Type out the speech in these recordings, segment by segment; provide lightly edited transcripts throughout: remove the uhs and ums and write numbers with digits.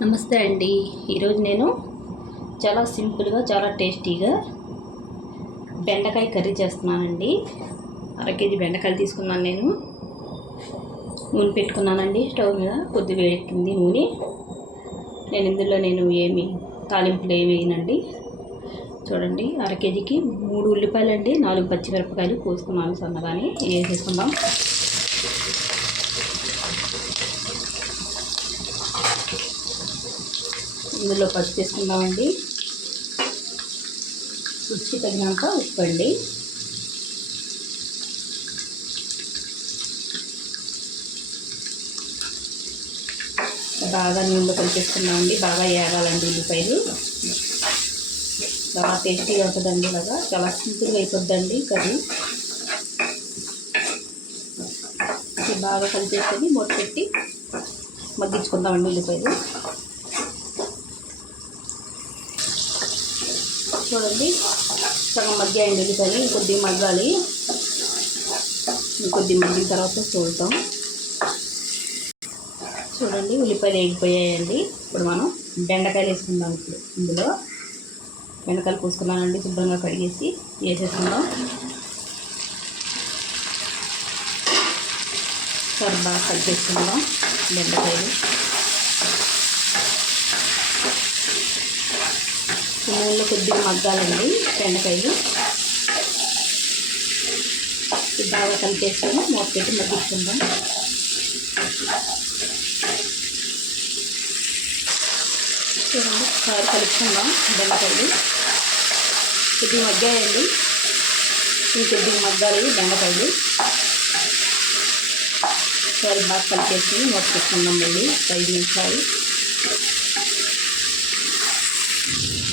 నమస్తే అండి. ఈరోజు నేను చాలా సింపుల్గా చాలా టేస్టీగా బెండకాయ కర్రీ చేస్తున్నానండి. అరకేజీ బెండకాయలు తీసుకున్నాను. నేను నూనె పెట్టుకున్నానండి. స్టవ్ మీద కొద్ది వేడెక్కింది నూనె. ఇందులో ఏమి తాలింపులు ఏమి వేయనండి. చూడండి, అరకేజీకి 3 ఉల్లిపాయలు అండి, 4 పచ్చిమిరపకాయలు కోసుకున్నాను సన్నగానే. వేసేసుకుందాం. ఇందులో పసుపు వేసుకుందామండి. రుచికి తగినంత ఉప్పు అండి. బాగా నూనెలో కలిపేసుకుందామండి. బాగా వేగాలండి ఉల్లిపాయలు. చాలా టేస్టీగా ఉంటుందండి. ఇలాగా చాలా సింపుల్గా అయిపోద్దండి కర్రీ. బాగా కలిపేసుకొని మూత పెట్టి మగ్గించుకుందామండి ఉల్లిపాయలు. చూడండి, సగం మగ్గాయండి ఉల్లిపాయలు. ఇంకొద్ది మగ్గాలి. ఇంకొద్ది మగ్గిన తర్వాత చూద్దాం. చూడండి, ఉల్లిపాయలు వేగిపోయాయండి. ఇప్పుడు మనం బెండకాయలు వేసుకుందాం. ఇప్పుడు ఇందులో బెండకాయలు కోసుకున్నానండి, శుభ్రంగా కడిగేసి వేసేసుకుందాం. సరే, బాగా కలిపేసుకుందాం బెండకాయలు. నూనెలో కొద్దిగా మగ్గాలండి బెండకాయలు. బాగా కలిపేసుకొని మూత పెట్టి మగ్గించుకుందాం. చూడండి, ఒకసారి కలుపుకుందాం బెండకాయలు. కొద్దిగా మగ్గాయండి, ఇంకొద్దిగా మగ్గాలి బెండకాయలు. ఒకసారి బాగా కలిపేసుకొని మూత పెట్టుకుందాం మళ్ళీ 5 నిమిషాలు.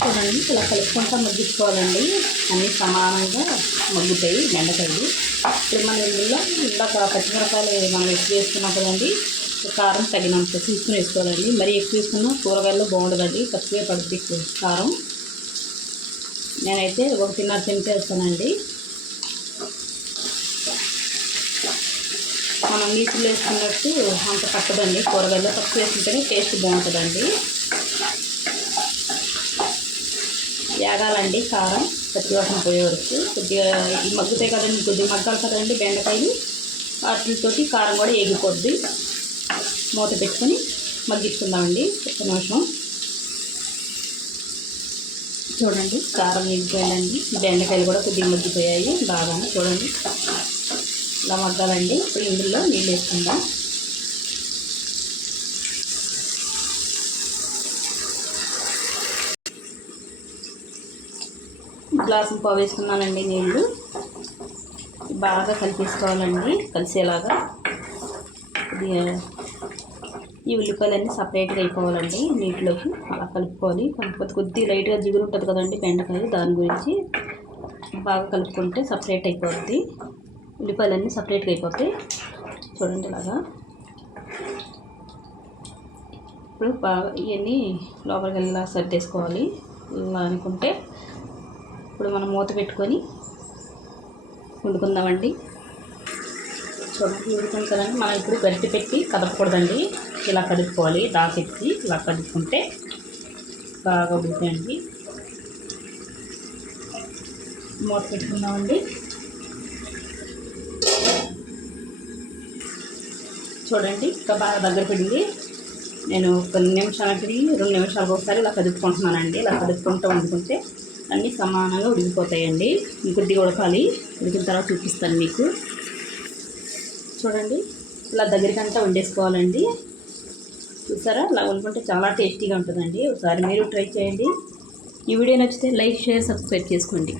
చూడండి, ఇలా కలుపుకుంటా మగ్గించుకోవాలండి. అన్నీ సమానంగా మగ్గుతాయి బెండకాయలు. ఇప్పుడు మనం ఇందులో ఇందాక పచ్చిమిరపకాయలు మనం ఎక్కువ వేసుకున్నాం కదండి. కారం తగినంత తీసుకుని వేసుకోవాలండి. మరీ ఎక్కువ వేసుకున్నా కూరగాయల్లో బాగుండదండి, తక్కువే పడుతుంది కారం. నేనైతే 1.5 చెంచా వేస్తానండి. మనం నీచులు వేసుకున్నట్టు అంత పట్టదండి. కూరగాయల్లో తక్కువ వేసుకుంటేనే టేస్ట్ బాగుంటుందండి. వేగాలండి కారం పచ్చివాసన పోయే వరకు. కొద్దిగా మగ్గుతాయి కదండి, కొద్దిగా మగ్గాలి కదండి బెండకాయలు. వాటితోటి కారం కూడా వేగిపోద్ది. మూత పెట్టుకొని మగ్గించుకుందామండి 1 నిమిషం. చూడండి, కారం వేగిపోయాయండి. బెండకాయలు కూడా కొద్దిగా మగ్గిపోయాయి బాగా. చూడండి, ఇలా మగ్గాలండి. ఇప్పుడు ఇందులో నీళ్ళు వేసుకుందాం. గ్లాసు పావు వేసుకున్నానండి నీళ్ళు. బాగా కలిపేసుకోవాలండి, కలిసేలాగా. ఈ ఉల్లిపాయలన్నీ సపరేట్గా అయిపోవాలండి నీటిలోకి. అలా కలుపుకోవాలి. కాకపోతే కొద్దిగా లైట్గా జిగురు ఉంటుంది కదండి బెండకాయ, దాని గురించి బాగా కలుపుకుంటే సపరేట్ అయిపోద్ది. ఉల్లిపాయలన్నీ సపరేట్గా అయిపోతాయి. చూడండి ఇలాగా. ఇప్పుడు బాగా ఇవన్నీ లోపలికి వెళ్ళేలా సర్దేసుకోవాలి. ఇలా అనుకుంటే ఇప్పుడు మనం మూత పెట్టుకొని వండుకుందామండి. చూడండి, ఉడుకుతుంది కదండి. మనం ఇప్పుడు గట్టి పెట్టి కదపకూడదండి. ఇలా కదుపుకోవాలి. దాకెత్తి ఇలా కదుపుకుంటే బాగా ఉడుకుతాయండి. మూత పెట్టుకుందామండి. చూడండి, ఇంకా బాగా దగ్గర పడింది. నేను 1 నిమిషాలకి 2 నిమిషాలకు ఒకసారి ఇలా కదుపుకుంటున్నానండి. ఇలా కదుపుకుంటూ వండుకుంటే అన్నీ సమానంగా ఉడికిపోతాయండి. ఇంకొద్దిగా ఉడకాలి. ఉడికిన తర్వాత చూపిస్తాను మీకు. చూడండి, ఇలా దగ్గరికంతా వండేసుకోవాలండి. చూసారా, ఇలా వండుకుంటే చాలా టేస్టీగా ఉంటుందండి. ఒకసారి మీరు ట్రై చేయండి. ఈ వీడియో నచ్చితే లైక్, షేర్, సబ్స్క్రైబ్ చేసుకోండి.